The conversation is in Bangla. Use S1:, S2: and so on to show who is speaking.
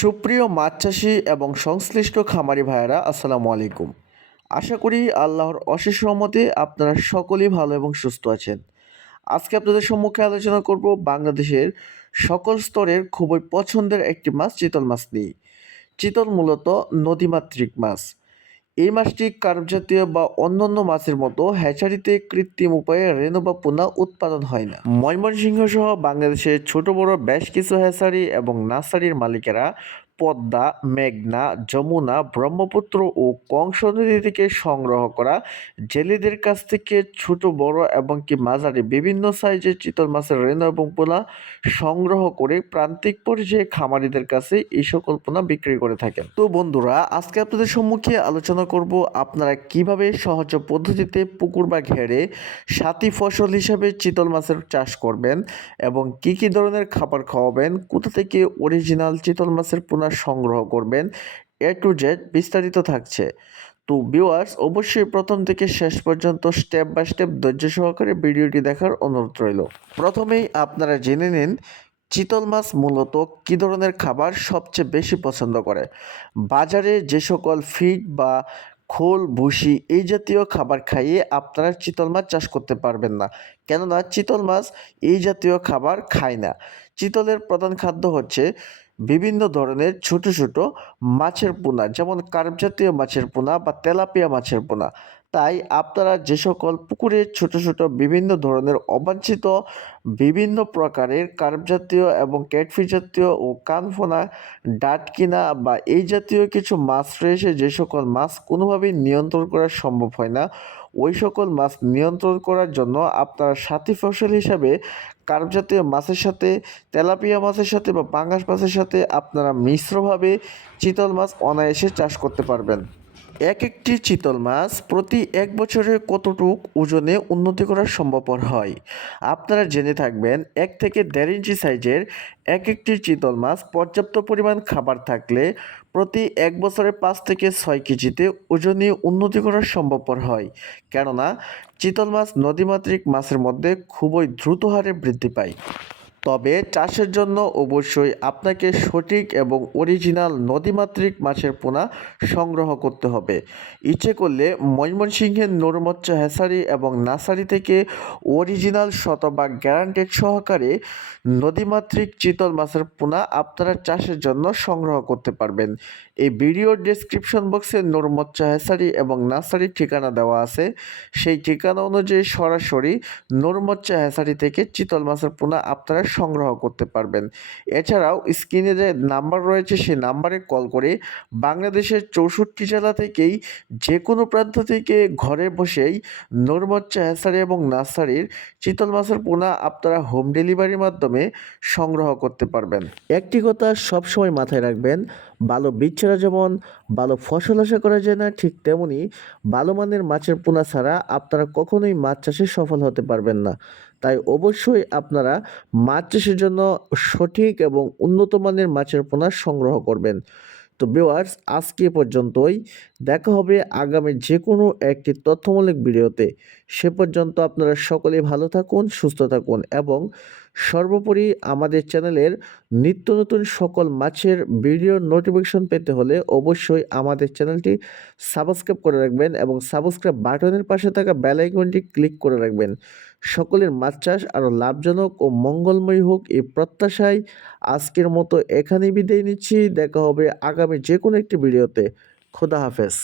S1: সুপ্রিয় মাছ চাষি এবং সংশ্লিষ্ট খামারি ভাইয়েরা, আসসালামু আলাইকুম। আশা করি আল্লাহর অশেষ রহমতে আপনারা সকলেই ভালো এবং সুস্থ আছেন। আজকে আপনাদের সম্মুখে আলোচনা করব বাংলাদেশের সকল স্তরের খুবই পছন্দের একটি মাছ, চিতল মাছ নিয়ে। চিতল মূলত নদীমাতৃক মাছ। এই মাছটি কার্প জাতীয় বা অন্যান্য মাছের মতো হ্যাচারিতে কৃত্রিম উপায়ে রেণু বা পোনা উৎপাদন হয় না। ময়মনসিংহ সহ বাংলাদেশের ছোট বড় বেশ কিছু হ্যাচারি এবং নার্সারির মালিকেরা পদ্মা, মেঘনা, যমুনা, ব্রহ্মপুত্র ও কংস নদী থেকে সংগ্রহ করা। জেলেদের কাছ থেকে ছোট, বড় এবং কি মাঝারি বিভিন্ন সাইজের চিতল মাছের রেণু এবং পোনা সংগ্রহ করে প্রান্তিক পর্যায়ে খামারিদের কাছে এই সকল পোনা বিক্রি করে থাকেন। তো বন্ধুরা, আজকে আপনাদের সম্মুখে আলোচনা করব আপনারা কীভাবে সহজ পদ্ধতিতে পুকুর বা ঘেরে সাথী ফসল হিসাবে চিতল মাছের চাষ করবেন এবং কি কি ধরনের খাবার খাওয়াবেন, কোথা থেকে অরিজিনাল চিতল মাছের পোনা সংগ্রহ করবেন। এ টু জেড বিস্তারিত থাকছে। তো ভিউয়ার্স অবশ্যই প্রথম থেকে শেষ পর্যন্ত স্টেপ বাই স্টেপ ধৈর্য সহকারে ভিডিওটি দেখার অনুরোধ রইল। প্রথমেই আপনারা জেনে নিন, চিতল মাছ মূলত কী ধরনের খাবার সবচেয়ে বেশি পছন্দ করে? বাজারে যে সকল ফিড বা খোল, ভুসি এই জাতীয় খাবার খাইয়ে আপনারা চিতল মাছ চাষ করতে পারবেন না। কেননা চিতল মাছ এই জাতীয় খাবার খায় না। চিতলের প্রধান খাদ্য হচ্ছে বিভিন্ন ধরনের ছোট ছোট মাছের পোনা, যেমন কার্প জাতীয় মাছের পোনা বা তেলাপিয়া মাছের পোনা। তাই আপনারা যে সকল পুকুরে ছোট ছোট বিভিন্ন ধরনের অবাঞ্ছিত বিভিন্ন প্রকারের কার্প জাতীয় এবং ক্যাটফিশ জাতীয় ও কানফোনা ডাটকিনা বা এই জাতীয় কিছু মাছ রয়েছে, যে সকল মাছ কোনোভাবেই নিয়ন্ত্রণ করা সম্ভব হয় না। ওই সকল মাছ নিয়ন্ত্রণ করার জন্য আপনারা সাথী ফসল হিসাবে কার্প জাতীয় মাছের সাথে, তেলাপিয়া মাছের সাথে বা পাঙ্গাস মাছের সাথে আপনারা মিশ্রভাবে চিতল মাছ অনায়াসে চাষ করতে পারবেন। এক একটি চিতল মাছ প্রতি এক বছরে কতটুক ওজনে উন্নতি করা সম্ভবপর হয়? আপনারা জেনে থাকবেন, এক থেকে দেড় ইঞ্চি সাইজের এক একটি চিতল মাছ পর্যাপ্ত পরিমাণ খাবার থাকলে প্রতি এক বছরে পাঁচ থেকে ছয় কেজিতে ওজন নিয়ে উন্নতি করা সম্ভবপর হয়। কেননা, চিতল মাছ নদীমাতৃক মাছের মধ্যে খুবই দ্রুত হারে বৃদ্ধি পায়। তবে চাষের জন্য অবশ্যই আপনাকে সঠিক এবং অরিজিনাল নদীমাতৃক মাছের পোনা সংগ্রহ করতে হবে। ইচ্ছে করলে ময়মনসিংহের নরমচ্চ হ্যাসারি এবং নার্সারি থেকে অরিজিনাল শতভাগ গ্যারান্টেড সহকারে নদীমাতৃক চিতল মাছের পোনা আপনারা চাষের জন্য সংগ্রহ করতে পারবেন। এই ভিডিওর ডেসক্রিপশন বক্সে নরমচ্চ হ্যাসারি এবং নার্সারির ঠিকানা দেওয়া আছে। সেই ঠিকানা অনুযায়ী সরাসরি নরমচ্চ হ্যাসারি থেকে চিতল মাছের পোনা আপনারা সংগ্রহ করতে পারবেন। এছাড়াও স্ক্রিনে যে নাম্বার রয়েছে সেই নাম্বারে কল করে বাংলাদেশের চৌষট্টি জেলা থেকেই যে কোনো প্রান্ত থেকে ঘরে বসেই নরমচ্চা হ্যাসারি এবং নার্সারির চিতল মাছের পোনা আপনারা হোম ডেলিভারির মাধ্যমে সংগ্রহ করতে পারবেন। একটি কথা সবসময় মাথায় রাখবেন ভালো বীজ ছাড়া যেমন, ভালো ফসল আশা করা যায় না, ঠিক তেমনি ভালো মানের মাছের পোনা ছাড়া আপনারা কখনোই মাছ চাষে সফল হতে পারবেন না। তাই অবশ্যই আপনারা মাছ চাষের জন্য সঠিক এবং উন্নত মানের মাছের পোনা সংগ্রহ করবেন। তো ভিউয়ার্স আজকে পর্যন্তই। দেখা হবে আগামী যে কোনো একটি তথ্যমূলক ভিডিওতে। সে পর্যন্ত আপনারা সকলেই ভালো থাকুন, সুস্থ থাকুন এবং সর্বোপরি আমাদের চ্যানেলের নিত্য নতুন সকল মাছের ভিডিও নোটিফিকেশন পেতে হলে অবশ্যই আমাদের চ্যানেলটি সাবস্ক্রাইব করে রাখবেন এবং সাবস্ক্রাইব বাটনের পাশে থাকা বেল আইকনটি ক্লিক করে রাখবেন। সকলের মাছ চাষ আরও লাভজনক ও মঙ্গলময় হোক এই প্রত্যাশায় আজকের মতো এখানেই বিদায় নিচ্ছি। দেখা হবে আগামী যে কোনো একটি ভিডিওতে। খোদা হাফেজ।